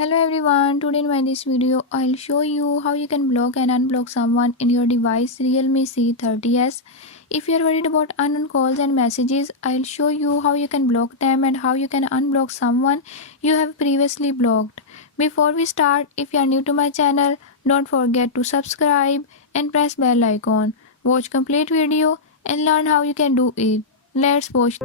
Hello everyone, today in this video I'll show you how you can block and unblock someone in your device Realme C30s. If you are worried about unknown calls and messages, I'll show you how you can block them and how you can unblock someone you have previously blocked. Before we start, if you are new to my channel, don't forget to subscribe and press bell icon. Watch complete video and learn how you can do it. Let's watch.